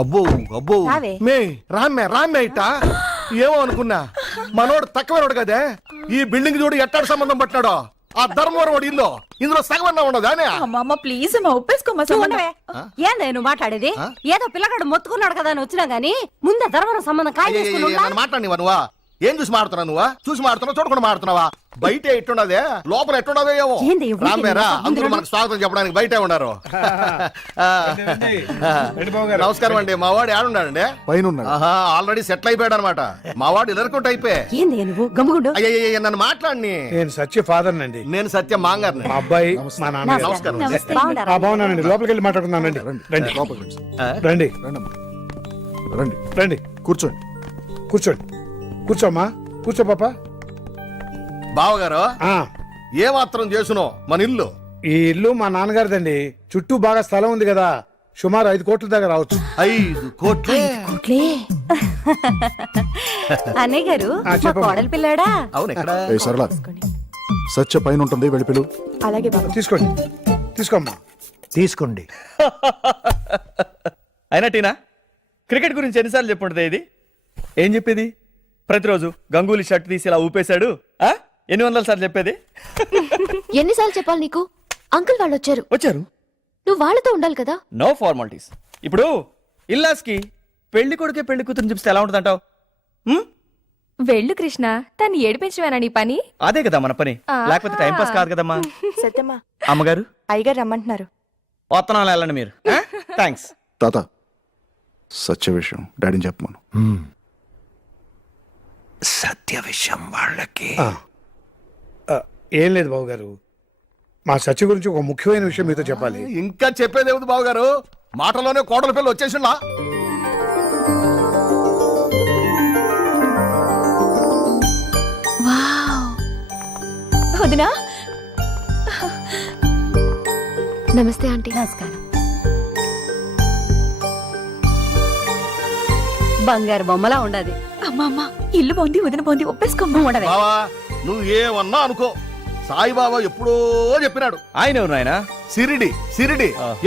అబ్బో అబ్బో మే రామ్మే ఇట్ట ఏమో అనుకున్నా మనోడు తక్కువనోడు కదే ఈ బిల్డింగ్ చూడు ఎట్టాడు సంబంధం పట్టినాడో ఆ ధర్మవరం వాడు ఇల్లు ఇందులో సగమన్నా ఉండదు అనే అమ్మమ్మ ప్లీజ్ అమ్మా ఒప్పేసుకోమ్మా ఏందే నువ్వు మాట్లాడేది ఏదో పిల్లగాడు మొత్తుకున్నాడు కదా అని వచ్చినా గానీ ముందే ధర్మవరం సంబంధం కాయ మాట్లాడి నువ్వా ఏం చూసి మాడుతున్నావు నువ్వా చూసి మాడుతున్నావు చూడకుండా మాడుతున్నావా బయట ఎట్టున్నదే లోపల ఎట్టున్నదే ఏమో రామేరా అందరూ మనకు స్వాగతం చెప్పడానికి బయటే ఉన్నారు నమస్కారం అండి మా వాడు ఏడున్నాడండి పైన ఆల్రెడీ సెటిల్ అయిపోయాడు అనమాట మా వాడు ఇలరుకుంటూ అయిపోయి నన్ను మాట్లాడి నేను సత్య ఫాదర్ నండి. నేను సత్య మాంగారిని మా అబ్బాయి మా నాన్న. నమస్కారం బాగున్నానండి. లోపలికి వెళ్ళి మాట్లాడుకుందామండి. రండి రండి రండి రండి కూర్చోండి కూర్చోండి. కూర్చోమ్మా కూర్చో పాప. బావగారు ఏ మాత్రం చేసునో మన ఇల్లు ఈ ఇల్లు మా నాన్నగారిదండి. చుట్టూ బాగా స్థలం ఉంది కదా, సుమారు 5 కోట్ల దాకా రావచ్చు. 5 కోట్లే అన్నయ్య గారు కోడలి పిల్లాడా అవును ఎక్కడ సరళ సత్య పైన ఉంటుంది వెళ్ళి పిలు. అలాగే బాబు తీసుకోండి తీసుకోమ్మా తీసుకోండి. అయినా టీనా క్రికెట్ గురించి ఎన్నిసార్లు చెప్పుంటుంది ఇది? ఏం చెప్పేది? ప్రతిరోజు గంగూలీ షర్ట్ తీసి ఇలా ఊపేశాడు ఎన్ని వందల సార్లు చెప్పేది? ఎన్నిసార్లు చెప్పాలి నీకు? అంకుల్ వాళ్ళు వచ్చారు నువ్వు వాళ్ళతో ఉండాలి కదా. No formalities. ఇప్పుడు ఇల్లాస్ కి పెళ్లి కొడుకే పెళ్లి కూతురు చూపిస్తే ఎలా ఉంటుంది అంటావు? వెళ్ళు కృష్ణ, తను ఏడిపించవేనా నీ పని? అదే కదా మన పని, లేకపోతే టైం పాస్ కాదు కదమ్మా. సత్యమ్మా అమ్మగారు అయ్యగారు రమ్మంటున్నారు. వత్తనాలు వెళ్ళండి మీరు. థ్యాంక్స్ తాత సత్య విషయం డాడీని చెప్పమను. సత్య విషయం వాళ్ళకి ఏం లేదు బాబు గారు, మా సత్య గురించి ఒక ముఖ్యమైన విషయం మీతో చెప్పాలి. ఇంకా చెప్పేది ఏమిటి బావగారు? మాటలోనే కోడల పిల్ల వచ్చేసిందా? వదినా నమస్తే ఆంటీ. నమస్కారం. బంగారు బొమ్మలా ఉండదు. అమ్మా అమ్మా ఇల్లు బాగుంది, వదిన బాగుంది, ఒప్పేసుకోమ్మా. ఉండవే బావా నువ్వు ఏమన్నా అనుకో, సాయిబాబా ఎప్పుడో చెప్పినాడు. ఆయన ఎవరు నాయన? సిరిడి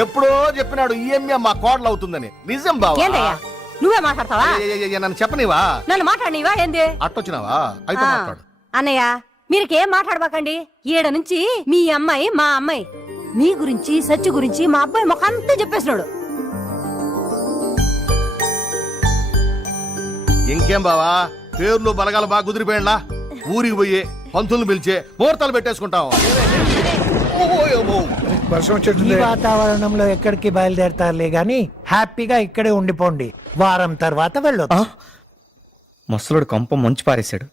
ఎప్పుడో చెప్పినాడు ఈఎంఏ మా కోడలు అవుతుందని. నిజం బావా. ఏందయ్యా నువ్వే మాట్లాడతావా? నన్ను చెప్పనివా? నన్ను మాట్లాడినవా ఏంది? అట్టొచ్చినావా? అయితే మాట్లాడు. అన్నయ్య మీరికేం మాట్లాడబాకండి. ఈడ నుంచి మీ అమ్మాయి మా అమ్మాయి మీ గురించి సత్య గురించి మా అబ్బాయి మొకంతా చెప్పేసినాడు. ఇంకేం బావా, పేర్లు బలగాలు బాగా కుదిరిపోయిందా? ఊరికి పోయి పంతులను పిలిచే ముహూర్తాలు పెట్టేసుకుంటాం. వర్షం ఈ వచ్చేస్తుంది. వాతావరణంలో ఎక్కడికి బయలుదేరతారులే గాని హ్యాపీగా ఇక్కడే ఉండిపోండి. వారం తర్వాత వెళ్ళొచ్చు. ముసలుడు కొంప ముంచి పారేశాడు.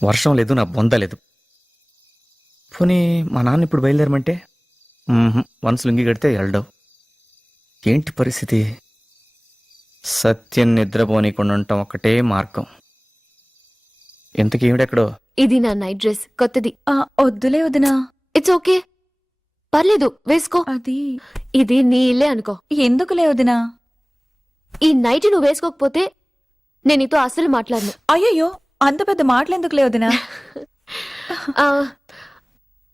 వర్షం లేదు, నా బొంద లేదు. పోనీ మా నాన్న ఇప్పుడు బయలుదేరమంటే వన్స్ లుంగి కడితే వెళ్ళడం. ఏంటి పరిస్థితి? సత్యం నిద్రపోనీకుండా ఉండటం ఒకటే మార్గం. ఎంతకేమిడెక్కడో. ఇది నా నైట్ డ్రెస్, కొత్తది. వద్దులే వదినా. ఇట్స్ ఓకే, పర్లేదు వేసుకో. అది ఇది నీ ఇల్లే అనుకో. ఎందుకులే వదినా? ఈ నైట్ నువ్వు వేసుకోకపోతే నేను నీతో అస్సలు మాట్లాడను. అయ్యయ్యో అంత పెద్ద మాటలు ఎందుకులే వదినా?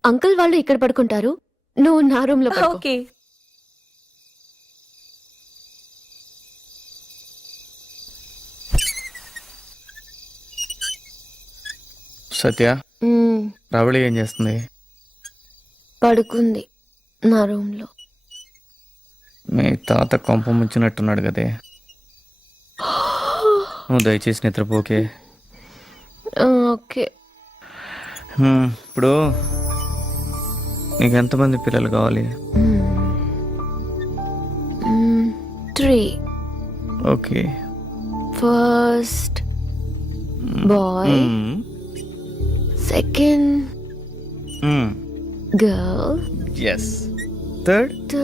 అంకుల్ వాళ్ళు ఇక్కడ పడుకుంటారు, నువ్వు నా రూమ్ లో పడుకో. ఓకే. సత్య రవళి ఏం చేస్తుంది? పడుకుంది నా రూమ్ లో. మీ తాత కొంప ముంచినట్టున్నాడు కదే. నువ్వు దయచేసి నిద్రపోకే. ఓకే. ఇప్పుడు నీకు ఎంతమంది పిల్లలు కావాలి? 3. Okay. First boy, second girl, yes, third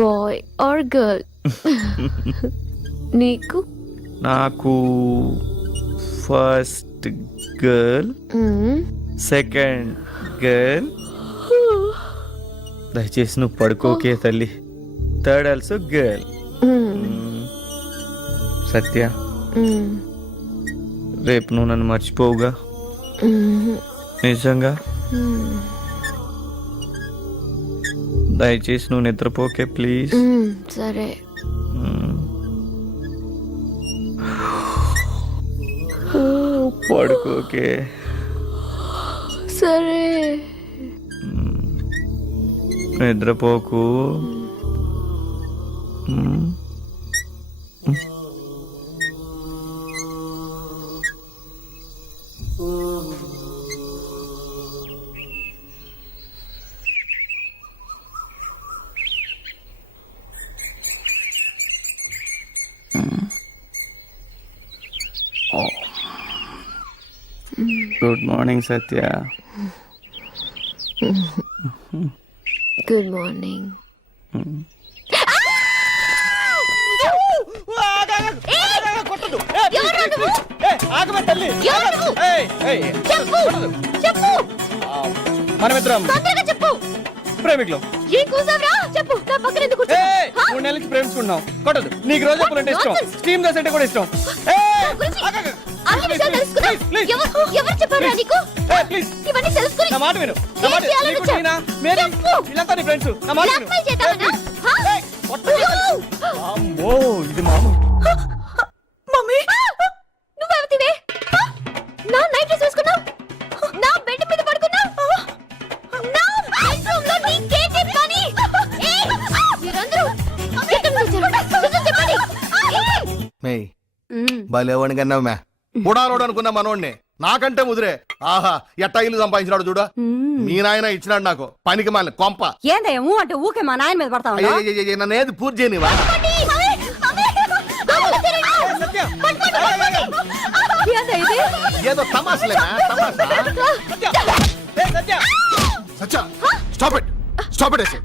boy or girl. నీకు? నాకు ఫస్ట్ గర్ల్, సెకండ్ గర్ల్. దయచేసి నువ్వు పడుకోకే తల్లి. Third also girl. సత్య రేపు నువ్వు నన్ను మర్చిపోవుగా? నిజంగా? దయచేసి నువ్వు నిద్రపోకే ప్లీజ్. సరే. పడుకోకే. సరే. నిద్రపోకు. Good morning Satya. Good morning. మనమిద్దరం ప్రేమికులు. ఏం కూసావ్రా? చెప్పు. నా పక్కన ఎందుకు కూర్చున్నావ్? 3 నెలల నుంచి ప్రేమించుకుంటున్నాం. కొట్టదు. నీకు రోజు అప్పులంటే ఇష్టం, స్టీమ్ దోశ అంటే కూడా ఇష్టం. అన్ని విషయాలు తెలుసుకున్నావ్. ఎవరు చెప్పారా నీకు? ఇవన్నీ తెలుసుకుని నా మాట విను. నా మాట చేయాలని నీకు నేనా? మేరీ, వీళ్ళంతా నీ ఫ్రెండ్స్. నా మాట విను. బ్లాక్మెయిల్ చేద్దామనా? అమ్మో, ఇది మాము. మమ్మీ నువ్వెవతివే? నా నైట్ డ్రెస్ వేసుకున్నావు, నా బెడ్ మీద పడుకున్నావు, నా బెడ్రూమ్ లో నీకేంటి పని? ఏయ్, మీరందరూ ఎక్కడి నుంచి వచ్చారు? నిజం చెప్పండి. మేయ్ భలేవాడిని కన్నావు మే. బుడారోడు అనుకున్నా మనోడిని, నాకంటే ముదిరే. ఆహా, ఎట్టా ఇల్లు సంపాదించినాడు చూడు. మీ నాయన ఇచ్చినాడు నాకు పనికి మాలిన కొంప. ఏందయ్య అంటే ఊకే మా నాయన మీద పడతా ఉన్నావు? అయ్యయ్యయ్య, నన్నేది పూర్తి చేయనివా? ఏందయ్య ఇది? ఏదో తమాసలేనా? తమాసా? సత్య, స్టాప్ ఇట్, స్టాప్ ఇట్ ఐసే.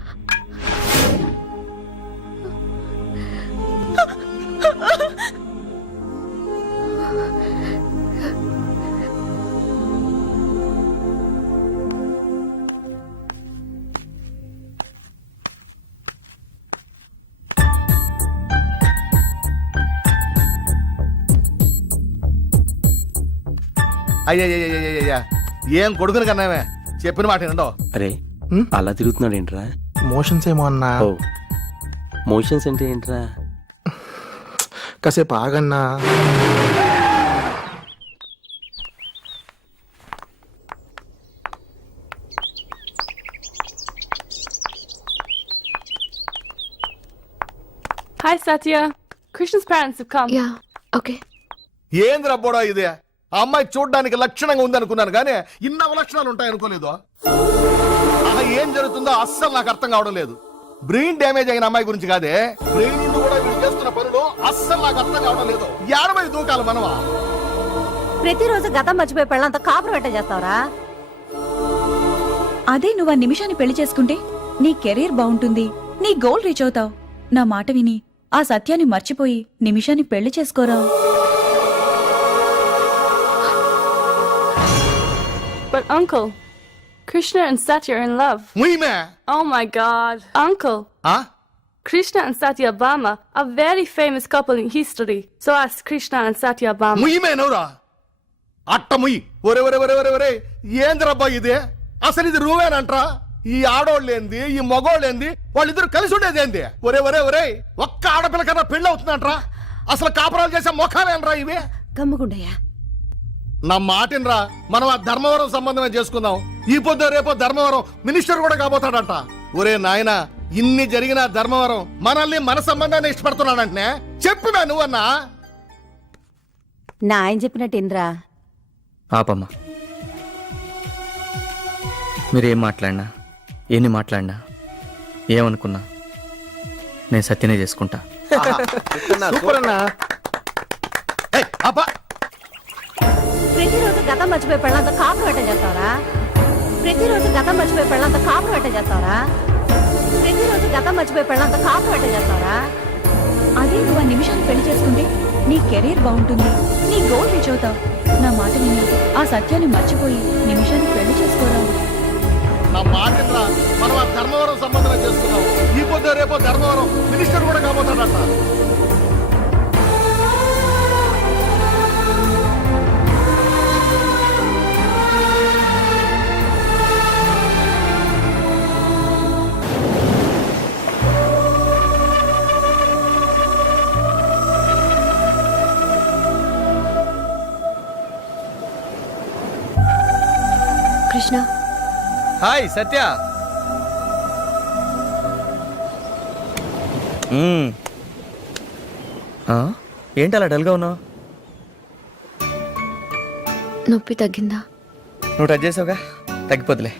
అయ్యయ్యయ్యయ్యయ్య, ఏం కొడుకుని కన్నావే, చెప్పిన మాట వినండో. అరే అలా తిరుగుతున్నాడు ఏంట్రా? మోషన్స్ ఏమో అన్నా. ఓ మోషన్స్ అంటే ఏంట్రా? కాసేపు ఆగన్నా. Hi Satya. Krishna's parents have come. Yeah okay. ఏంది రబ్బోడా ఇదే? ఆ అమ్మాయి చూడడానికి లక్షణంగా ఉందనుకున్నాను కానీ ఇన్న అవలక్షణాలు ఉంటాయనుకోలేదు. ఆహా, ఏం జరుగుతుందో అస్సలు నాకు అర్థం కావడం లేదు. బ్రెయిన్ డ్యామేజ్ అయిన అమ్మాయి గురించి కాదే, బ్రెయిన్ కూడా వీళ్ళు చేస్తున్న పనులు అస్సలు నాకు అర్థం కావడం లేదు. 50 దూకాలు మనమా? ప్రతిరోజు గతం మర్చిపోయి పెళ్ళంతా కాపురం పెట్ట చేస్తావరా? అదే నువ్వు ఆ నిమిషాన్ని పెళ్లి చేసుకుంటే నీ కెరీర్ బాగుంటుంది, నీ గోల్ రీచ్ అవుతావు. నా మాట విని ఆ సత్యాన్ని మర్చిపోయి నిమిషాన్ని పెళ్లి చేసుకోరా. But uncle, Krishna and Satya are in love. ముయ్యమే. Oh my god. Uncle, ఆ? Krishna and Satya Bama are very famous couple in history. So ask Krishna and Satya Bama. ముయ్యమే నవ్వురా. అట్ట ముయ్యి. ఒరే ఒరే ఒరే ఒరే ఒరే, ఏంద్రబ్బా ఇదే? అసలు ఇది రూవేనంట్రా? ఈ ఆడోళ్ళేంది, ఈ మగోళ్ళేంది, వాళ్ళిద్దరు కలిసి ఉండేది ఏంది? ఒరే ఒరే ఒరే, ఒక్క ఆడపిల్ల కన్నా పెళ్ళి అవుతుందంట్రా? అసలు కాపురాలు చేసే ముఖాలేనరా ఇవి? గమ్ముగుండయ్యా. నా మాటినరా, మనం ఆ ధర్మవరం సంబంధమే చేసుకుందాం. ఈ పొద్దు రేపో ధర్మవరం మినిస్టర్ కూడా కాబోతాడంట. ఒరే నాయన, ఇన్ని జరిగిన ధర్మవరం మనల్ని మన సంబంధాన్ని ఇష్టపడుతున్నాడంటే చెప్పినా నువ్వన్నా? నా ఆయన చెప్పినట్టు ఇంద్రా. ఆపమ్మా. మీరేం మాట్లాడినా, ఎన్ని మాట్లాడినా, ఏమనుకున్నా నేను సత్యనే చేసుకుంటా. సూపర్ అన్నా. ఏయ్, అబ్బా. ప్రతిరోజు గతం మర్చిపోయి పెళ్ళంతా కాపురం పెట్ట చేస్తావరా? ప్రతిరోజు గతం మర్చిపోయి పెళ్ళంతా కాపురం పెట్ట చేస్తావరా? ప్రతిరోజు గతం మర్చిపోయి పెళ్ళంతా కాపురం పెట్ట చేస్తావరా? అదే నువ్వు ఆ నిమిషాన్ని పెళ్లి చేసుకుంటే నీ కెరీర్ బాగుంటుంది, నీ గోల్ రీచ్ అవుతావు. నా మాట విని ఆ సత్యాన్ని మర్చిపోయి నిమిషాన్ని పెళ్లి చేసుకోరా. నా మాటినరా, మనం ఆ ధర్మవరం సంబంధమే చేసుకుందాం. ఈ పొద్దు రేపో ధర్మవరం మినిస్టర్ కూడా కాబోతాడంట. కృష్ణ హాయ్ సత్య. ఏంటి అలా డల్గా ఉన్నావు? నొప్పి తగ్గిందా? నువ్వు టచ్ చేసావుగా, తగ్గిపోతులే.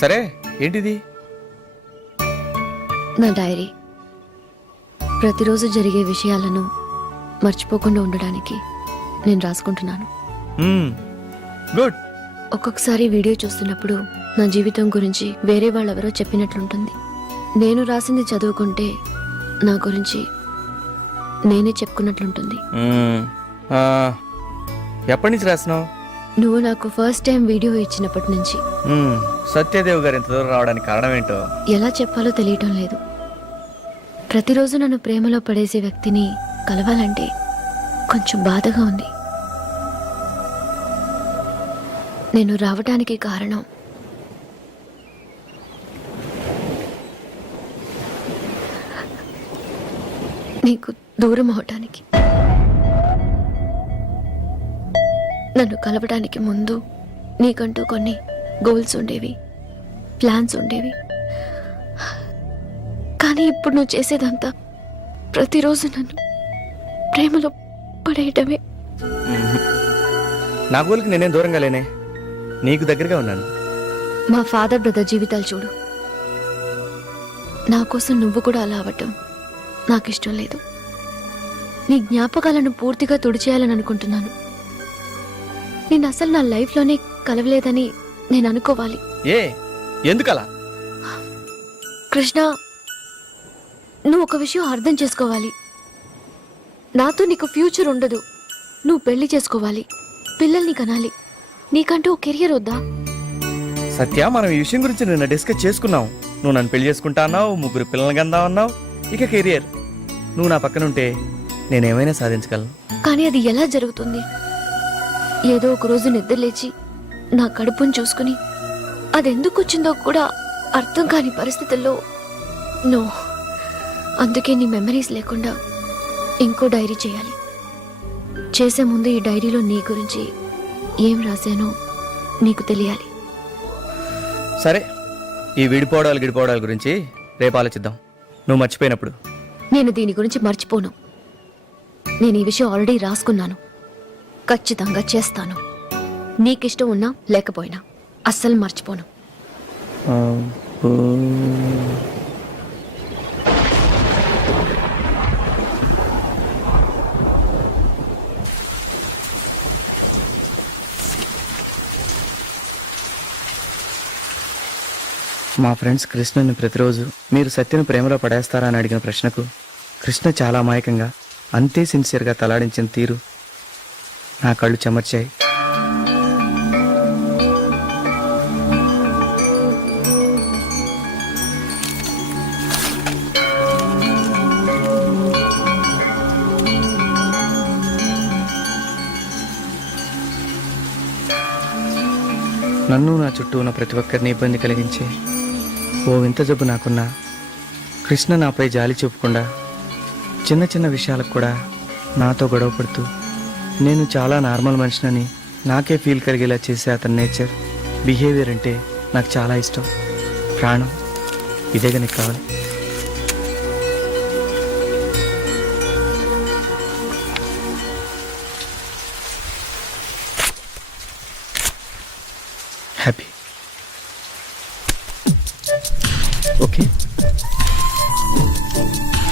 సరే, ఏంటిది? నా డైరీ. ప్రతిరోజు జరిగే విషయాలను మర్చిపోకుండా ఉండడానికి నేను రాసుకుంటున్నాను. గుడ్. ఒక్కొక్కసారి వీడియో చూస్తున్నప్పుడు నా జీవితం గురించి వేరే వాళ్ళెవరో చెప్పినట్లుంటుంది. నేను రాసింది చదువుకుంటే నా గురించి నేనే చెప్పుకున్నట్లుంటుంది. ఎప్పటి నుంచి రాసినావు? నువ్వు నాకు ఫస్ట్ టైం వీడియో ఇచ్చినప్పటి నుంచి. సత్యదేవ్ గారు ఇంత దూరం రావడానికి కారణం ఏంటో ఎలా చెప్పాలో తెలియటం లేదు. ప్రతిరోజు నన్ను ప్రేమలో పడేసే వ్యక్తిని కలవాలంటే కొంచెం బాధగా ఉంది. నేను రావటానికి కారణం నీకు దూరం అవటానికి. నన్ను కలవడానికి ముందు నీకంటూ కొన్ని గోల్స్ ఉండేవి, ప్లాన్స్ ఉండేవి. కానీ ఇప్పుడు నువ్వు చేసేదంతా ప్రతిరోజు నన్ను ప్రేమలో పడేయటమే. నా గోల్కి నేనేం దూరంగా లేనే, నీకు దగ్గరగా ఉన్నాను. మా ఫాదర్ బ్రదర్ జీవితాలు చూడు. నా కోసం నువ్వు కూడా అలా అవ్వటం నాకు ఇష్టం లేదు. నీ జ్ఞాపకాలను పూర్తిగా తుడిచేయాలని అనుకుంటున్నాను. నేను అసలు నా లైఫ్లోనే కలవలేదని నేను అనుకోవాలి. ఎందుకలా? కృష్ణ, నువ్వు ఒక విషయం అర్థం చేసుకోవాలి. నాతో నీకు ఫ్యూచర్ ఉండదు. నువ్వు పెళ్లి చేసుకోవాలి, పిల్లల్ని కనాలి. నీకంటూ ఓ కెరియర్ వద్దా? సత్య, మనం ఈ విషయం గురించి నిన్న డిస్కస్ చేసుకున్నాం. నువ్వు నన్ను పెళ్లి చేసుకుంటా అన్నావు, 3 పిల్లల్ని కందా అన్నావు. ఇక కెరియర్, నువ్వు నా పక్కన ఉంటే నేనేమైనా సాధించగలను. కానీ అది ఎలా జరుగుతుంది? ఏదో ఒక రోజు నిద్ర లేచి నా కడుపుని చూసుకుని అదెందుకు వచ్చిందో కూడా అర్థం కాని పరిస్థితుల్లో నో. అందుకే నీ మెమరీస్ లేకుండా ఇంకో డైరీ చేయాలి. చేసే ముందు ఈ డైరీలో నీ గురించి ఏం రాశానో నీకు తెలియాలి. సరే, ఈ విడిపోవడాల గురించి రేపు ఆలోచిద్దాం, నువ్వు మర్చిపోయినప్పుడు. నేను దీని గురించి మర్చిపోను. నేను ఈ విషయం ఆల్రెడీ రాసుకున్నాను. ఖచ్చితంగా చేస్తాను. నీకిష్టం ఉన్నా లేకపోయినా అస్సలు మర్చిపోను. మా ఫ్రెండ్స్ కృష్ణని ప్రతిరోజు మీరు సత్యను ప్రేమలో పడేస్తారా అని అడిగిన ప్రశ్నకు కృష్ణ చాలా అమాయకంగా, అంతే సిన్సియర్గా తలాడించిన తీరు నా కళ్ళు చెమర్చాయి. నన్ను నా చుట్టూ ఉన్న ప్రతి ఒక్కరిని ఇబ్బంది కలిగించే ఓ వింత జబ్బు నాకున్నా కృష్ణ నాపై జాలి చూపకుండా చిన్న చిన్న విషయాలకు కూడా నాతో గొడవ పడుతూ నేను చాలా నార్మల్ మనిషినని నాకే ఫీల్ కలిగేలా చేసే అతని నేచర్, బిహేవియర్ అంటే నాకు చాలా ఇష్టం, ప్రాణం. ఇదేగా నీకు కావాలి. హ్యాపీ. ఓకే.